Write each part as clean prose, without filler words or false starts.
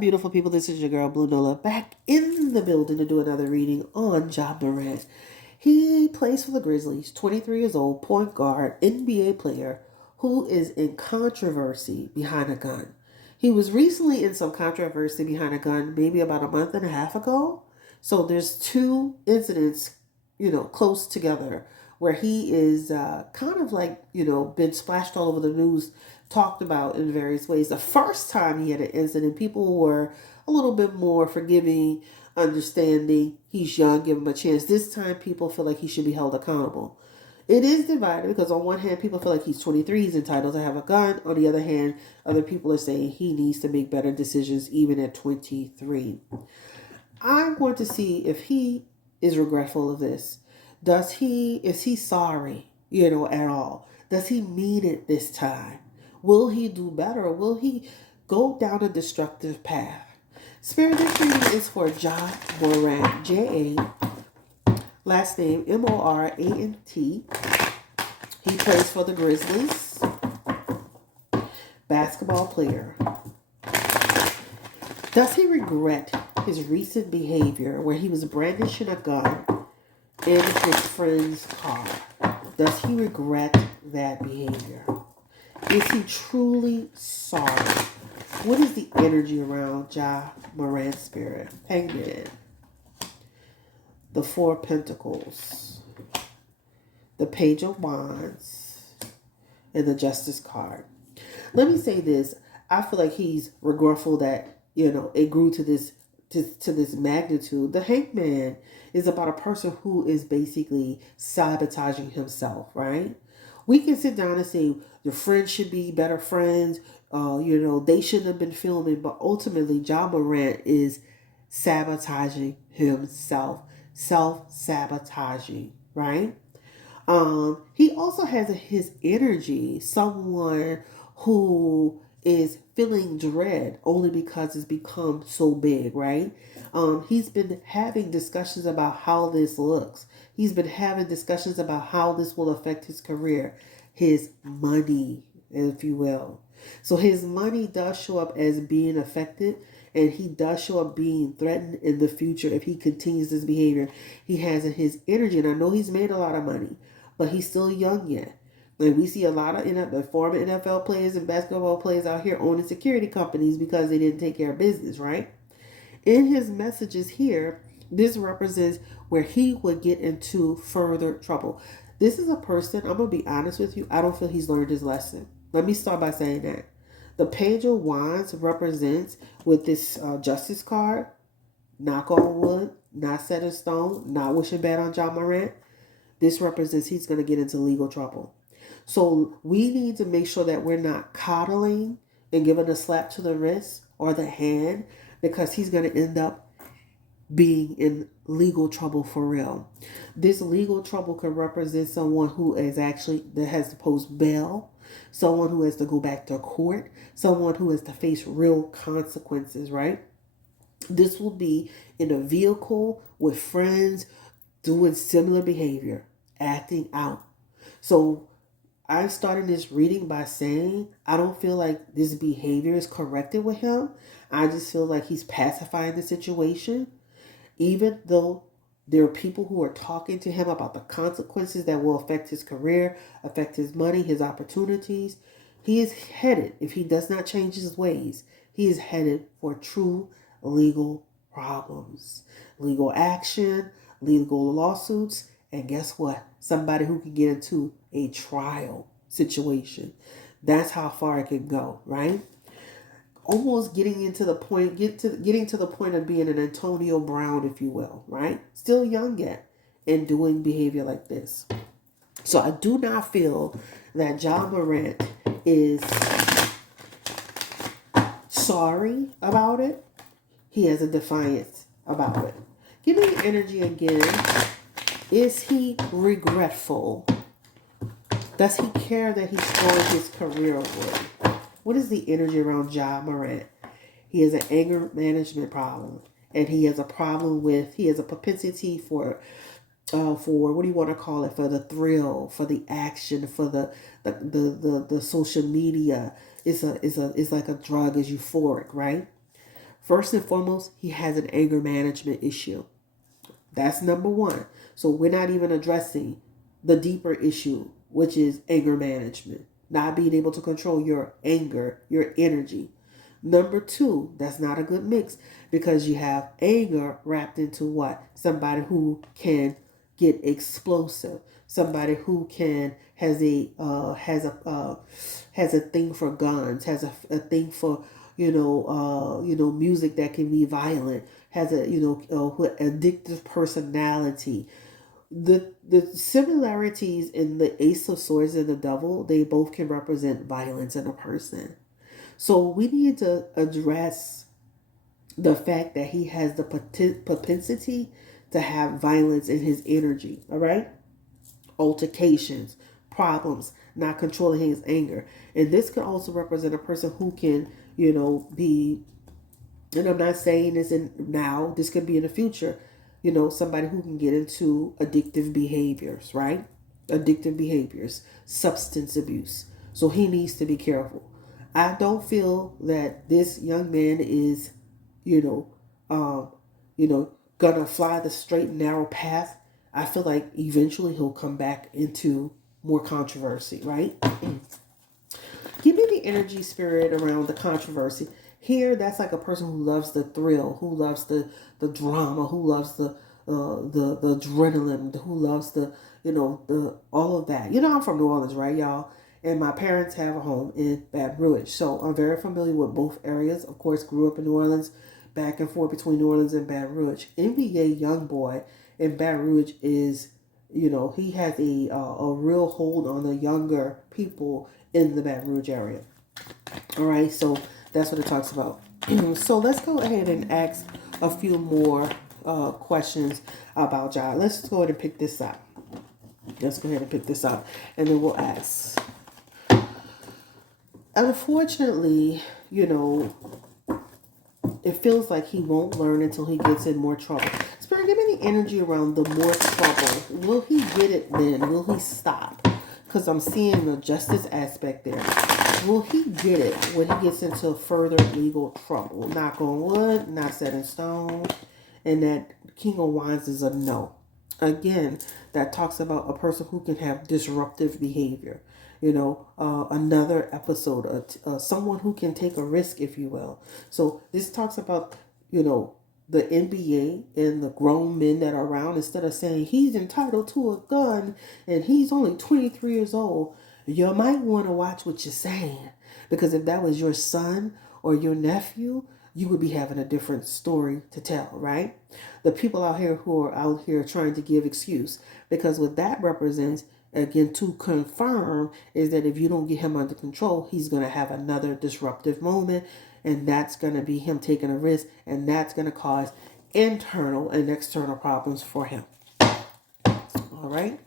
beautiful people? This is your girl, Blue Nola, back in the building to do another reading on Ja Morant. He plays for the Grizzlies, 23 years old, point guard, NBA player who is in controversy behind a gun. He was recently in some controversy behind a gun, maybe about a month and a half ago. So there's two incidents, close together where he is kind of like, been splashed all over the news, talked about in various ways. The first time he had an incident, people were a little bit more forgiving, understanding. He's young, give him a chance. This time, people feel like he should be held accountable. It is divided because on one hand, people feel like he's 23, he's entitled to have a gun. On the other hand, other people are saying he needs to make better decisions even at 23. I'm going to see if he is regretful of this. Is he sorry, at all? Does he mean it this time? Will he do better or will he go down a destructive path? Spirit, this reading is for Ja Morant, J-A, last name M-O-R-A-N-T. He plays for the Grizzlies, basketball player. Does he regret his recent behavior where he was brandishing a gun in his friend's car? Does he regret that behavior? Is he truly sorry? What is the energy around Ja Morant's spirit? Hangman. The Four of Pentacles. The Page of Wands. And the Justice card. Let me say this. I feel like he's regretful that, it grew to this magnitude. The Hangman is about a person who is basically sabotaging himself, right? We can sit down and say your friends should be better friends. They shouldn't have been filming. But ultimately, Ja Morant is sabotaging himself. Self-sabotaging, right? He also has his energy, someone who is feeling dread only because it's become so big, right? He's been having discussions about how this looks. He's been having discussions about how this will affect his career, his money, if you will. So his money does show up as being affected, and he does show up being threatened in the future if he continues this behavior he has in his energy. And I know he's made a lot of money, but he's still young yet. And we see a lot of former NFL players and basketball players out here owning security companies because they didn't take care of business, right? In his messages here, this represents where he would get into further trouble. This is a person, I'm going to be honest with you, I don't feel he's learned his lesson. Let me start by saying that. The Page of Wands represents, with this Justice card, knock on wood, not set in stone, not wishing bad on Ja Morant. This represents he's going to get into legal trouble. So we need to make sure that we're not coddling and giving a slap to the wrist or the hand, because he's going to end up being in legal trouble for real. This legal trouble could represent someone who is that has to post bail, someone who has to go back to court, someone who has to face real consequences, right? This will be in a vehicle with friends doing similar behavior, acting out. So I started this reading by saying I don't feel like this behavior is corrected with him. I just feel like he's pacifying the situation, even though there are people who are talking to him about the consequences that will affect his career, affect his money, his opportunities. He is headed, if he does not change his ways, he is headed for true legal problems, legal action, legal lawsuits, and guess what? Somebody who can get into a trial situation. That's how far it can go, right? Almost getting to the point of being an Antonio Brown, if you will, right? Still young yet, and doing behavior like this. So I do not feel that Ja Morant is sorry about it. He has a defiance about it. Give me the energy again. Is he regretful? Does he care that he's throwing his career away? What is the energy around Ja Morant? He has an anger management problem. And he has a propensity for what do you want to call it? For the thrill, for the action, for the social media. It's like a drug, is euphoric, right? First and foremost, he has an anger management issue. That's number one. So we're not even addressing the deeper issue, which is anger management, not being able to control your anger, your energy. Number two, that's not a good mix because you have anger wrapped into what? Somebody who can get explosive, somebody who can has a thing for guns, has a thing for music that can be violent, has a addictive personality. The similarities in the Ace of Swords and the Devil, they both can represent violence in a person. So we need to address the fact that he has the propensity to have violence in his energy. All right, altercations, problems, not controlling his anger, and this could also represent a person who can, be. And I'm not saying this in now. This could be in the future. Somebody who can get into addictive behaviors, right? Addictive behaviors, substance abuse. So he needs to be careful. I don't feel that this young man is, you know, um, gonna fly the straight and narrow path. I feel like eventually he'll come back into more controversy, right? Give me the energy spirit around the controversy. Here, that's like a person who loves the thrill, who loves the drama, who loves the adrenaline, who loves the all of that. I'm from New Orleans, right, y'all? And my parents have a home in Baton Rouge, so I'm very familiar with both areas. Of course, grew up in New Orleans, back and forth between New Orleans and Baton Rouge. NBA young boy in Baton Rouge is, he has a real hold on the younger people in the Baton Rouge area. All right, so that's what it talks about. So let's go ahead and ask a few more questions about y'all. Let's go ahead and pick this up. Let's go ahead and pick this up, and then we'll ask. Unfortunately, it feels like he won't learn until he gets in more trouble. Spirit, give me the energy around the more trouble. Will he get it then? Will he stop? Because I'm seeing the justice aspect there. Will he get it when he gets into further legal trouble? Knock on wood, not set in stone. And that King of Wands is a no. Again, that talks about a person who can have disruptive behavior. Another episode, someone who can take a risk, if you will. So this talks about, the NBA and the grown men that are around. Instead of saying he's entitled to a gun and he's only 23 years old, you might want to watch what you're saying. Because if that was your son or your nephew, you would be having a different story to tell, right? The people out here who are out here trying to give excuse. Because what that represents, again, to confirm, is that if you don't get him under control, he's going to have another disruptive moment. And that's going to be him taking a risk. And that's going to cause internal and external problems for him. All right?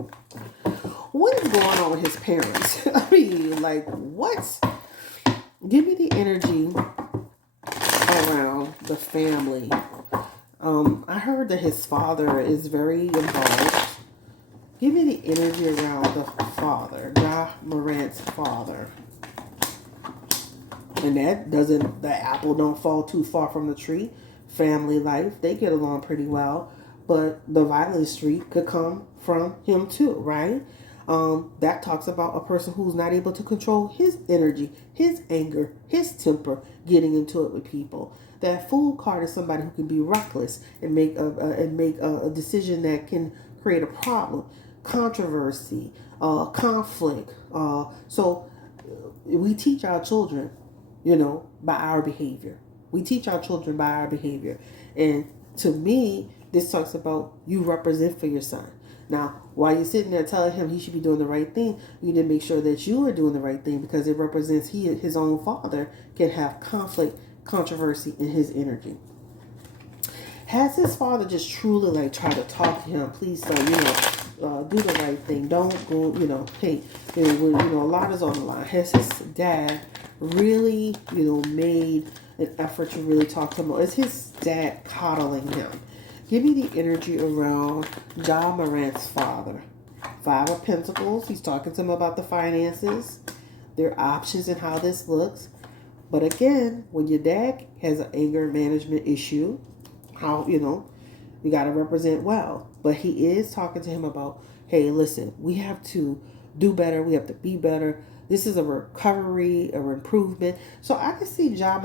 What is going on with his parents? I mean, like, what? Give me the energy around the family. I heard that his father is very involved. Give me the energy around the father, Morant's father. And the apple don't fall too far from the tree. Family life, they get along pretty well. But the violent streak could come from him too, right? That talks about a person who's not able to control his energy, his anger, his temper, getting into it with people. That Fool card is somebody who can be reckless and make a decision that can create a problem, controversy, conflict. So we teach our children, by our behavior. We teach our children by our behavior. And to me, this talks about you represent for your son. Now, while you're sitting there telling him he should be doing the right thing, you need to make sure that you are doing the right thing, because it represents his own father can have conflict, controversy in his energy. Has his father just truly try to talk to him? Please, son, do the right thing. Don't go, hey, a lot is on the line. Has his dad really, made an effort to really talk to him? Or is his dad coddling him? Give me the energy around Ja Morant's father. 5 of Pentacles. He's talking to him about the finances, their options and how this looks. But again, when your dad has an anger management issue, how, you got to represent well. But he is talking to him about, hey, listen, we have to do better. We have to be better. This is a recovery, a improvement. So I can see John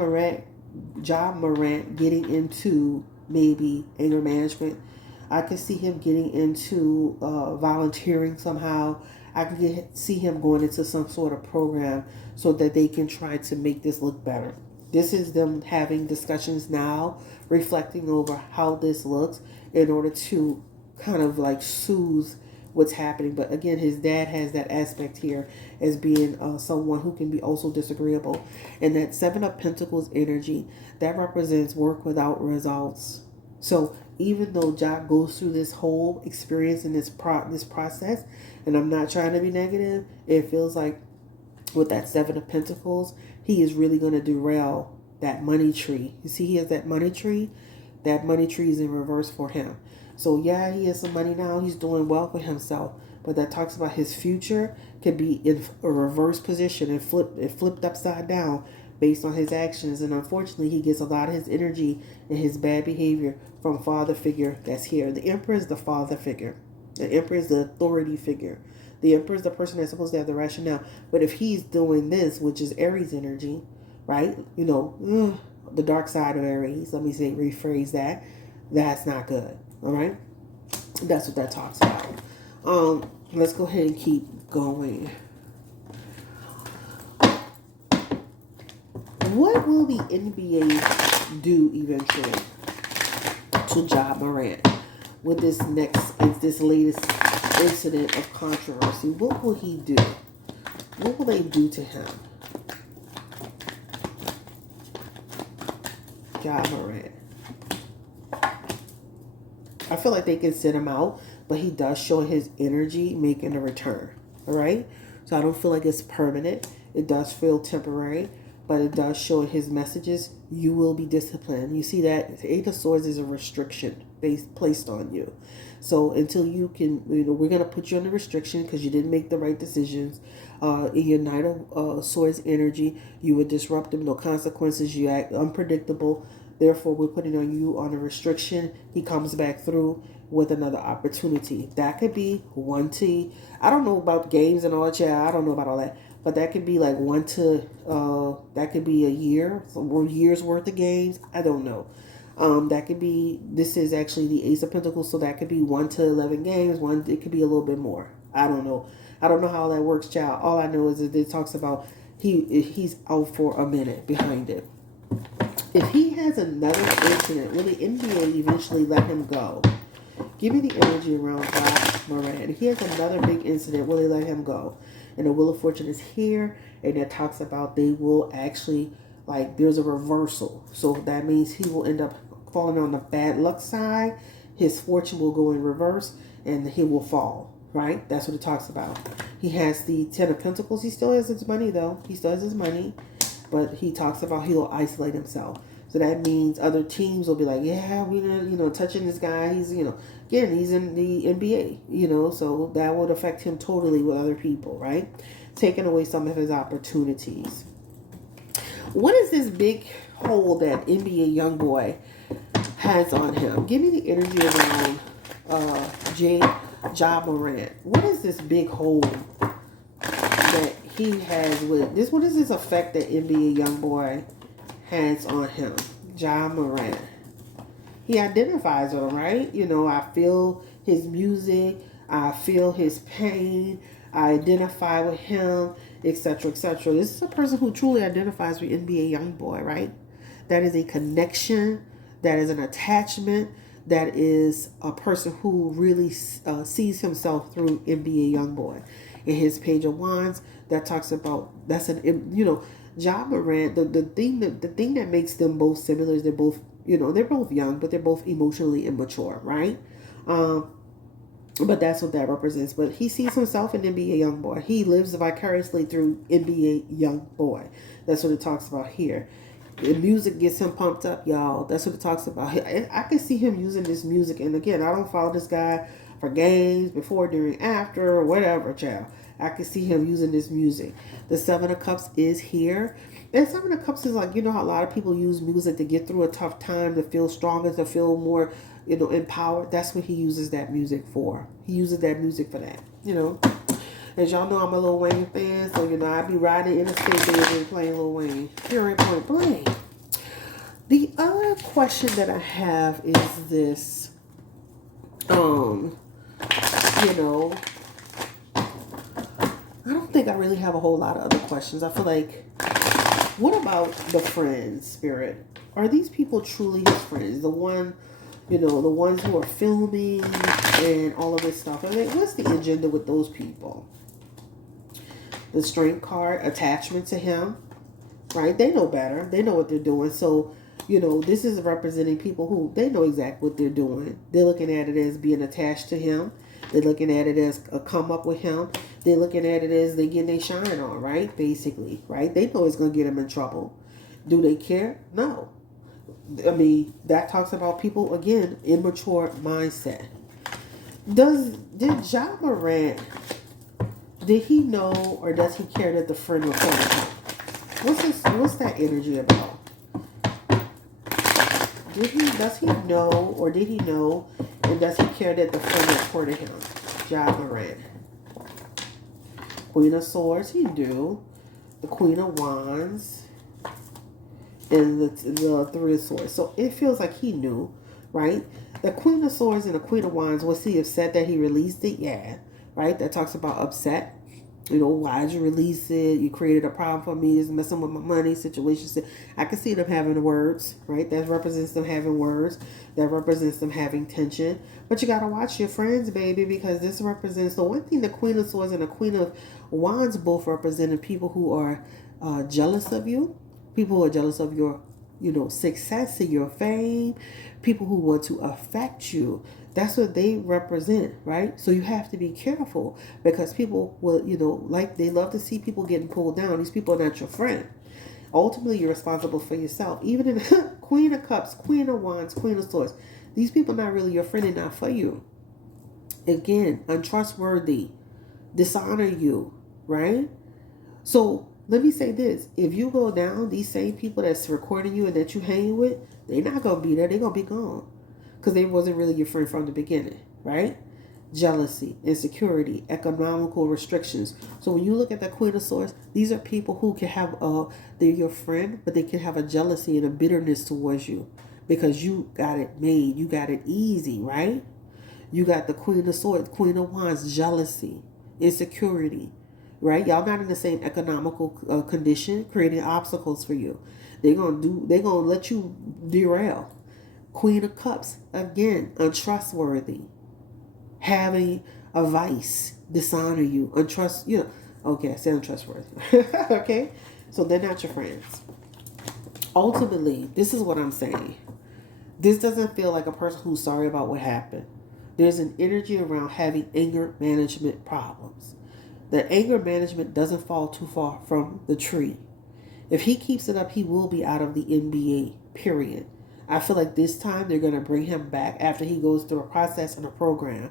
Morant getting into maybe anger management. I can see him getting into volunteering somehow. I can see him going into some sort of program so that they can try to make this look better. This is them having discussions now, reflecting over how this looks in order to kind of like soothe what's happening. But again, his dad has that aspect here as being someone who can be also disagreeable. And that Seven of Pentacles energy, that represents work without results. So even though Jack goes through this whole experience in this process, and I'm not trying to be negative, it feels like with that Seven of Pentacles, he is really going to derail that money tree. You see, he has that money tree. That money tree is in reverse for him. So yeah, he has some money now. He's doing well for himself. But that talks about his future could be in a reverse position and flipped upside down based on his actions. And unfortunately, he gets a lot of his energy and his bad behavior from father figure that's here. The Emperor is the father figure. The Emperor is the authority figure. The Emperor is the person that's supposed to have the rationale. But if he's doing this, which is Aries energy, right? The dark side of Aries, let me say, rephrase that. That's not good. All right? That's what that talks about. Let's go ahead and keep going. What will the NBA do eventually to Ja Morant with this latest incident of controversy? What will he do? What will they do to him? Ja Morant. I feel like they can sit him out, but he does show his energy making a return. All right? So I don't feel like it's permanent. It does feel temporary, but it does show his messages. You will be disciplined. You see that the Eight of Swords is a restriction placed on you. So until you can, we're going to put you under restriction because you didn't make the right decisions. In your Knight of Swords energy, you were disruptive, no consequences. You act unpredictable. Therefore, we're putting on you on a restriction. He comes back through with another opportunity. That could be I don't know about games and all that. Yeah, I don't know about all that. But that could be like that could be a year or years worth of games. I don't know. That could be, this is actually the Ace of Pentacles, so that could be 1 to 11 games. It could be a little bit more. I don't know. I don't know how that works, child. All I know is that it talks about he's out for a minute behind it. If he has another incident, will the NBA eventually let him go? Give me the energy around Ja Morant. If he has another big incident, will they let him go? And the Wheel of Fortune is here, and it talks about they will actually, there's a reversal. So that means he will end up falling on the bad luck side. His fortune will go in reverse, and he will fall, right? That's what it talks about. He has the Ten of Pentacles. He still has his money, though. He still has his money. But he talks about he'll isolate himself. So that means other teams will be like, yeah, we're not, touching this guy. He's, again, he's in the NBA, so that would affect him totally with other people, right? Taking away some of his opportunities. What is this big hold that NBA young boy has on him? Give me the energy around Ja Morant. What is this big hold that he has with this? What is this effect that NBA young boy has on him? Ja Morant. He identifies with him, right? I feel his music. I feel his pain. I identify with him, etc., etc. This is a person who truly identifies with NBA young boy, right? That is a connection. That is an attachment. That is a person who really sees himself through NBA young boy. In his Page of Wands, that talks about, that's Ja Morant. The thing that makes them both similar is they're both young, but they're both emotionally immature, right? But that's what that represents. But he sees himself in NBA young boy. He lives vicariously through NBA young boy. That's what it talks about here. The music gets him pumped up, y'all. That's what it talks about. I can see him using this music. And again, I don't follow this guy, for games, before, during, after, or whatever, child. I can see him using this music. The Seven of Cups is here. And Seven of Cups is like, you know how a lot of people use music to get through a tough time, to feel stronger, to feel more, empowered. That's what he uses that music for. He uses that music for that. As y'all know, I'm a Lil Wayne fan, so I be riding in the state baby playing Lil Wayne. Here at point blank. The other question that I have is this. You know, I don't think I really have a whole lot of other questions. I feel like, what about the friends, Spirit? Are these people truly his friends? The ones who are filming and all of this stuff. I mean, what's the agenda with those people? The strength card, attachment to him, right? They know better. They know what they're doing. So, this is representing people who they know exactly what they're doing. They're looking at it as being attached to him. They're looking at it as a come up with him. They're looking at it as they getting their shine on, right? Basically, right? They know it's going to get them in trouble. Do they care? No. I mean, that talks about people, again, immature mindset. Did Ja Morant, did he know or does he care that the friend reported him? What's that energy about? Does he know or did he know and does he care that the friend reported him? Ja Morant. Queen of Swords, he do. The Queen of Wands and the Three of Swords. So it feels like he knew, right? The Queen of Swords and the Queen of Wands, was he upset that he released it? Yeah, right? That talks about upset. Why did you release it? You created a problem for me. It's messing with my money situation. I can see them having words, right? That represents them having words. That represents them having tension. But you got to watch your friends, baby, because this represents the one thing the Queen of Swords and the Queen of Wands both representing people who are jealous of you, people who are jealous of your, success and your fame, people who want to affect you. That's what they represent, right? So you have to be careful because people will, they love to see people getting pulled down. These people are not your friend. Ultimately, you're responsible for yourself. Even in Queen of Cups, Queen of Wands, Queen of Swords, these people are not really your friend and not for you. Again, untrustworthy, dishonor you, right? So let me say this. If you go down, these same people that's recording you and that you hang with, they're not going to be there. They're going to be gone. Because they wasn't really your friend from the beginning, right? Jealousy, insecurity, economical restrictions. So when you look at the Queen of Swords, these are people who can have they're your friend, but they can have a jealousy and a bitterness towards you because you got it made, you got it easy, right? You got the Queen of Swords, Queen of Wands, jealousy, insecurity, right? Y'all not in the same economical condition, creating obstacles for you. They're gonna let you derail. Queen of Cups, again, untrustworthy, having a vice, dishonor you, okay, I said untrustworthy. Okay, so they're not your friends. Ultimately, this is what I'm saying. This doesn't feel like a person who's sorry about what happened. There's an energy around having anger management problems. That anger management doesn't fall too far from the tree. If he keeps it up, he will be out of the NBA, period. I feel like this time they're going to bring him back after he goes through a process and a program.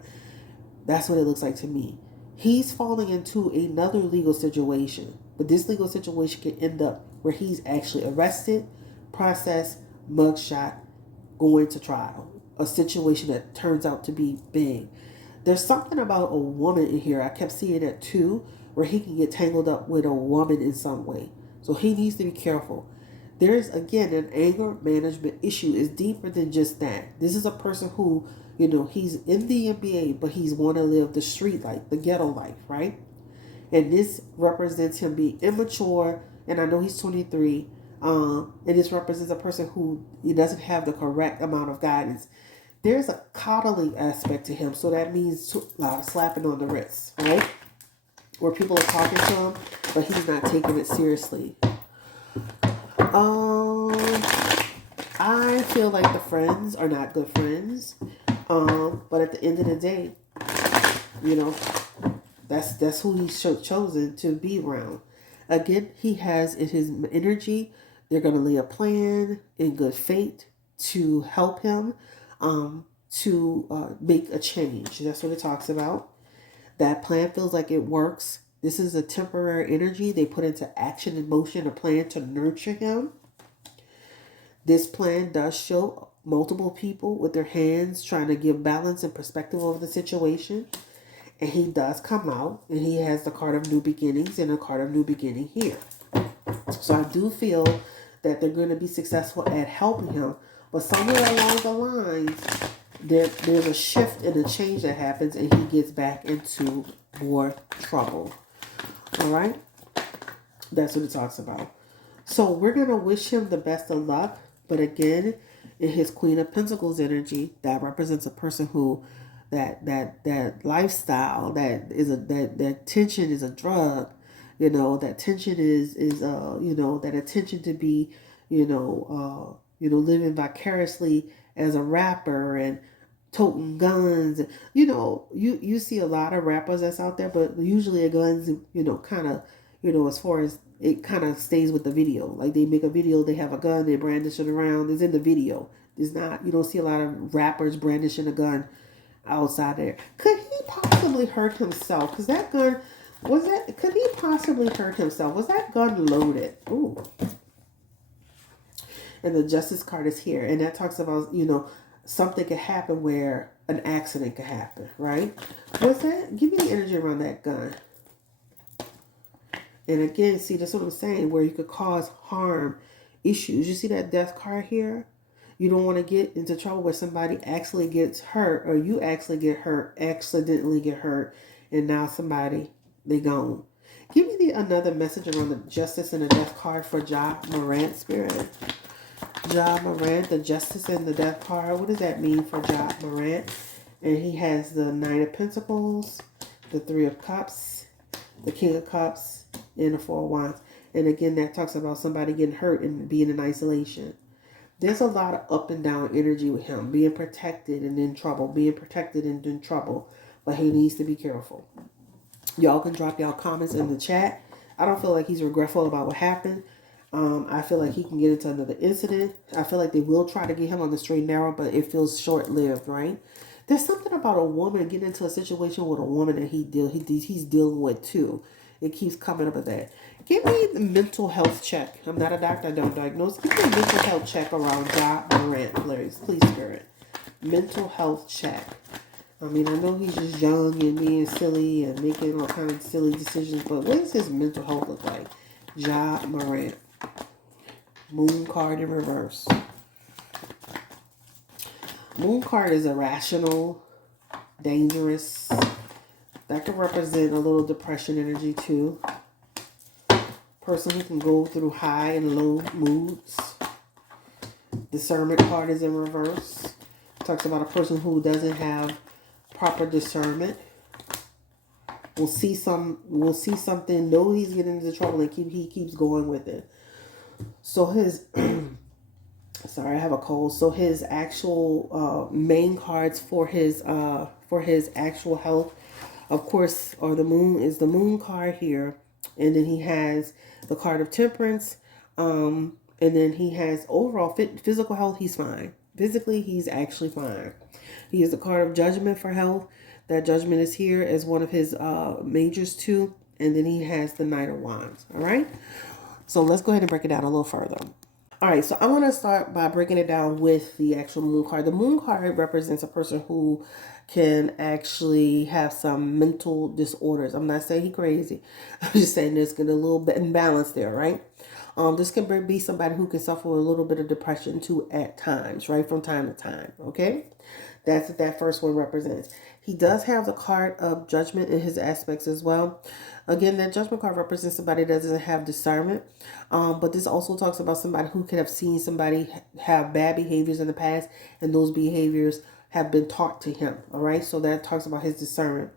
That's what it looks like to me. He's falling into another legal situation. But this legal situation can end up where he's actually arrested, processed, mugshot, going to trial. A situation that turns out to be big. There's something about a woman in here. I kept seeing that too, where he can get tangled up with a woman in some way. So he needs to be careful. There's, again, an anger management issue. Is deeper than just that. This is a person who, he's in the NBA, but he's want to live the street life, the ghetto life, right? And this represents him being immature, and I know he's 23, and this represents a person who he doesn't have the correct amount of guidance. There's a coddling aspect to him, so that means slapping on the wrist, right? Where people are talking to him, but he's not taking it seriously. I feel like the friends are not good friends. But at the end of the day, that's who he's chosen to be around. Again, he has in his energy, they're going to lay a plan in good faith to help him. to make a change. That's what it talks about. That plan feels like it works. This is a temporary energy they put into action and motion, a plan to nurture him. This plan does show multiple people with their hands trying to give balance and perspective over the situation. And he does come out and he has the card of new beginnings and a card of new beginning here. So I do feel that they're going to be successful at helping him. But somewhere along the lines, there's a shift and a change that happens and he gets back into more trouble. All right? That's what it talks about. So we're going to wish him the best of luck. But again, in his Queen of Pentacles energy, that represents a person who that lifestyle that tension is a drug. That tension is that attention to be living vicariously as a rapper and toting guns. You see a lot of rappers that's out there, but usually a guns kind of as far as it kind of stays with the video. Like they make a video, they have a gun, they brandish it around. It's in the video. It's not. You don't see a lot of rappers brandishing a gun outside there. Could he possibly hurt himself? Because that gun could he possibly hurt himself? Was that gun loaded? Ooh. And the Justice card is here. And that talks about, something could happen where an accident could happen, right? What's that? Give me the energy around that gun. And again, see, that's what I'm saying, where you could cause harm, issues. You see that Death card here? You don't want to get into trouble where somebody actually gets hurt or you actually get hurt, accidentally get hurt, and now somebody, they gone. Give me another message around the Justice and the Death card for Ja Morant, Spirit. Ja Morant, the Justice and the Death card. What does that mean for Ja Morant? And he has the Nine of Pentacles, the Three of Cups, the King of Cups, and the Four of Wands. And again, that talks about somebody getting hurt and being in isolation. There's a lot of up and down energy with him. Being protected and in trouble. Being protected and in trouble. But he needs to be careful. Y'all can drop y'all comments in the chat. I don't feel like he's regretful about what happened. I feel like he can get into another incident. I feel like they will try to get him on the straight and narrow, but it feels short-lived, right? There's something about a woman getting into a situation with a woman that he's dealing with too. It keeps coming up with that. Give me the mental health check. I'm not a doctor. I don't diagnose. Give me a mental health check around Ja Morant, please. Please, Spirit. Mental health check. I mean, I know he's just young and being silly and making all kinds of silly decisions, but what does his mental health look like? Ja Morant. Moon card in reverse. Moon card is irrational, dangerous. That could represent a little depression energy too. Person who can go through high and low moods. Discernment card is in reverse. Talks about a person who doesn't have proper discernment. We'll see something, know he's getting into trouble and he keeps going with it. So his sorry, I have a cold. So his actual main cards for his actual health, of course, are the moon is the moon card here, and then he has the card of temperance, and then he has overall physical health. He's fine. Physically, he's actually fine. He has the card of judgment for health. That judgment is here as one of his majors too, and then he has the Knight of Wands. All right. So let's go ahead and break it down a little further. All right, so I'm going to start by breaking it down with the actual moon card. The moon card represents a person who can actually have some mental disorders. I'm not saying he's crazy. I'm just saying there's a little bit imbalance there, right? This can be somebody who can suffer a little bit of depression too at times, right? From time to time, okay? That's what that first one represents. He does have the card of judgment in his aspects as well. Again, that judgment card represents somebody that doesn't have discernment. But this also talks about somebody who could have seen somebody have bad behaviors in the past, and those behaviors have been taught to him. All right, so that talks about his discernment.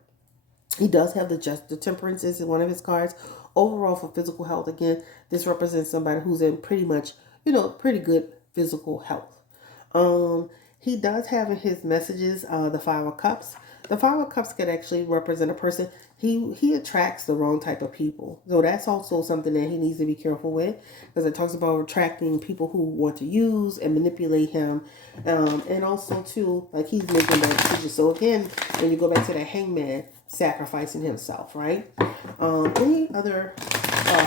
He does have the temperance is one of his cards. Overall, for physical health, again, this represents somebody who's in pretty much, pretty good physical health. He does have in his messages the Five of Cups. The Five of Cups can actually represent a person. He attracts the wrong type of people, so that's also something that he needs to be careful with, because it talks about attracting people who want to use and manipulate him, and also too, like, he's making bad decisions. So again, when you go back to that Hangman, sacrificing himself, right? Any other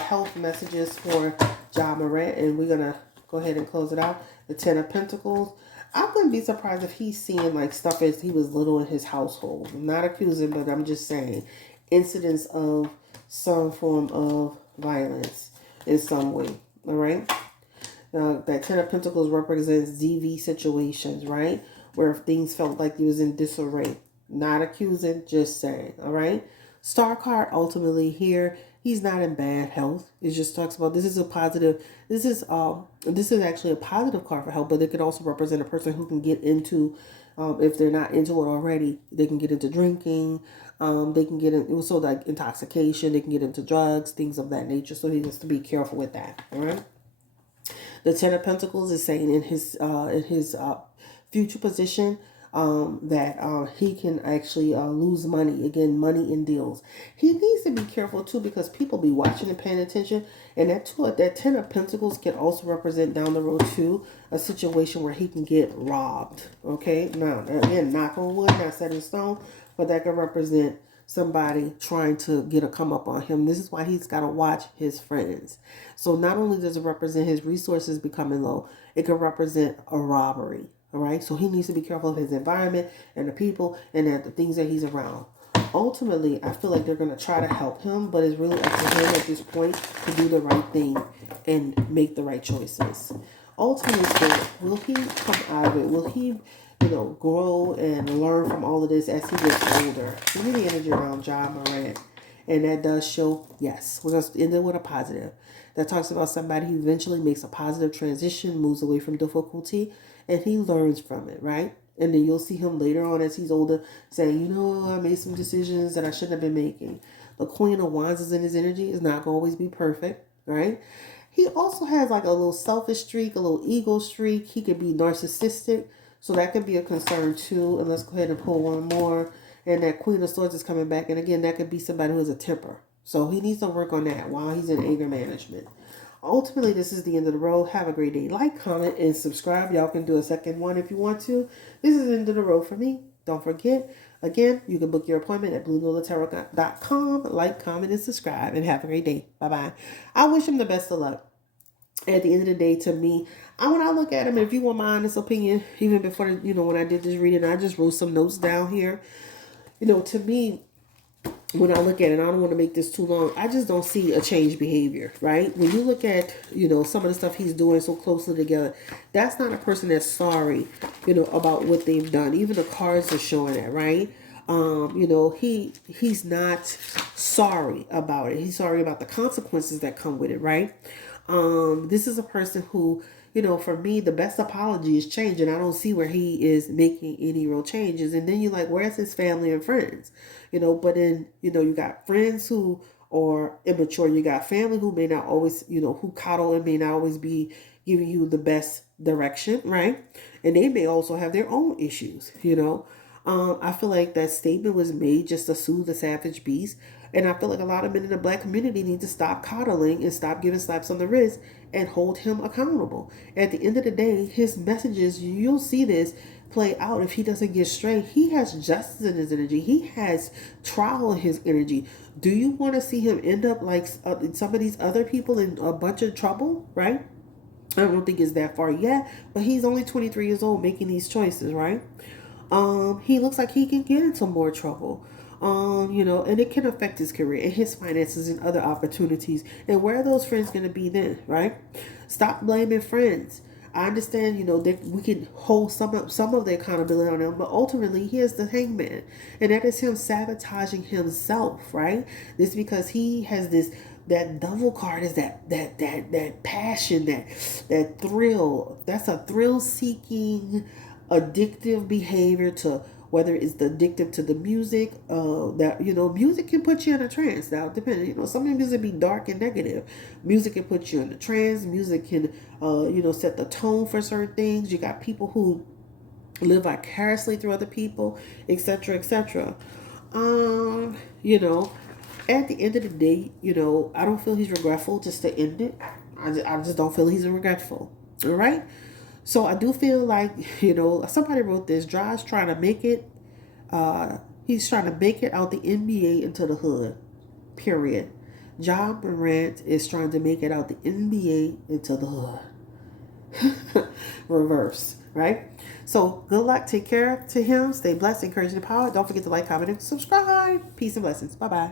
health messages for Ja Morant, and we're gonna go ahead and close it out. The Ten of Pentacles. I wouldn't be surprised if he's seeing like stuff as he was little in his household. I'm not accusing, but I'm just saying incidents of some form of violence in some way. All right. That Ten of Pentacles represents DV situations, right? Where things felt like he was in disarray. Not accusing, just saying. All right. Star card ultimately here. He's not in bad health. It just talks about this is a positive. This is actually a positive card for health, but it could also represent a person who can get into, if they're not into it already, they can get into drinking. They can get in also like intoxication. They can get into drugs, things of that nature. So he has to be careful with that. All right. The Ten of Pentacles is saying in his future position, that he can actually lose money. Again, money in deals. He needs to be careful too, because people be watching and paying attention. And that Ten of Pentacles can also represent down the road too a situation where he can get robbed. Okay, now again, knock on wood, not set in stone, but that can represent somebody trying to get a come up on him. This is why he's got to watch his friends. So not only does it represent his resources becoming low, it can represent a robbery. All right. So he needs to be careful of his environment and the people and the things that he's around. Ultimately, I feel like they're going to try to help him, but it's really up to him at this point to do the right thing and make the right choices. Ultimately, will he come out of it? Will he grow and learn from all of this as he gets older? Give me the energy around Ja Morant. And that does show, yes. We're going to end it with a positive. That talks about somebody who eventually makes a positive transition, moves away from difficulty, and he learns from it, right? And then you'll see him later on as he's older saying, I made some decisions that I shouldn't have been making. The Queen of Wands is in his energy. It's not going to always be perfect, right? He also has like a little selfish streak, a little ego streak. He could be narcissistic. So that could be a concern too. And let's go ahead and pull one more. And that Queen of Swords is coming back. And again, that could be somebody who has a temper. So he needs to work on that while he's in anger management. Ultimately, this is the end of the road. Have a great day. Like, comment, and subscribe. Y'all can do a second one if you want to. This is the end of the road for me. Don't forget, again, you can book your appointment at BlueNolaTarot.com. Like, comment, and subscribe. And have a great day. Bye-bye. I wish him the best of luck. At the end of the day, to me, when I look at him, if you want my honest opinion, even before, when I did this reading, I just wrote some notes down here. To me, when I look at it, I don't want to make this too long, I just don't see a changed behavior, right? When you look at, some of the stuff he's doing so closely together, that's not a person that's sorry, about what they've done. Even the cards are showing that, right? He's not sorry about it. He's sorry about the consequences that come with it, right? This is a person who, for me, the best apology is change, and I don't see where he is making any real changes. And then you're like, where's his family and friends? But then, you got friends who are immature. You got family who may not always, who coddle and may not always be giving you the best direction, right? And they may also have their own issues. I feel like that statement was made just to soothe the savage beast. And I feel like a lot of men in the Black community need to stop coddling and stop giving slaps on the wrist and hold him accountable. At the end of the day, his messages, you'll see this play out if he doesn't get straight. He has justice in his energy. He has trial in his energy. Do you want to see him end up like some of these other people in a bunch of trouble, right? I don't think it's that far yet, but he's only 23 years old making these choices, right? He looks like he can get into more trouble. And it can affect his career and his finances and other opportunities. And where are those friends going to be then, right? Stop blaming friends. I understand, that we can hold some of the accountability on him, but ultimately he is the hangman, and that is him sabotaging himself, right? This because he has that devil card is that passion, that thrill. That's a thrill seeking, addictive behavior to whether it's the addictive to the music, that music can put you in a trance. Now, depending, some music be dark and negative. Music can put you in a trance. Music can, set the tone for certain things. You got people who live vicariously through other people, etc., etc. You know, at the end of the day, I don't feel he's regretful just to end it. I just don't feel he's regretful. All right. So I do feel like, somebody wrote this. Dry's trying to make it. He's trying to make it out the NBA into the hood. Period. John Morant is trying to make it out the NBA into the hood. Reverse, right? So good luck. Take care to him. Stay blessed, encouraged, and empowered. Don't forget to like, comment, and subscribe. Peace and blessings. Bye bye.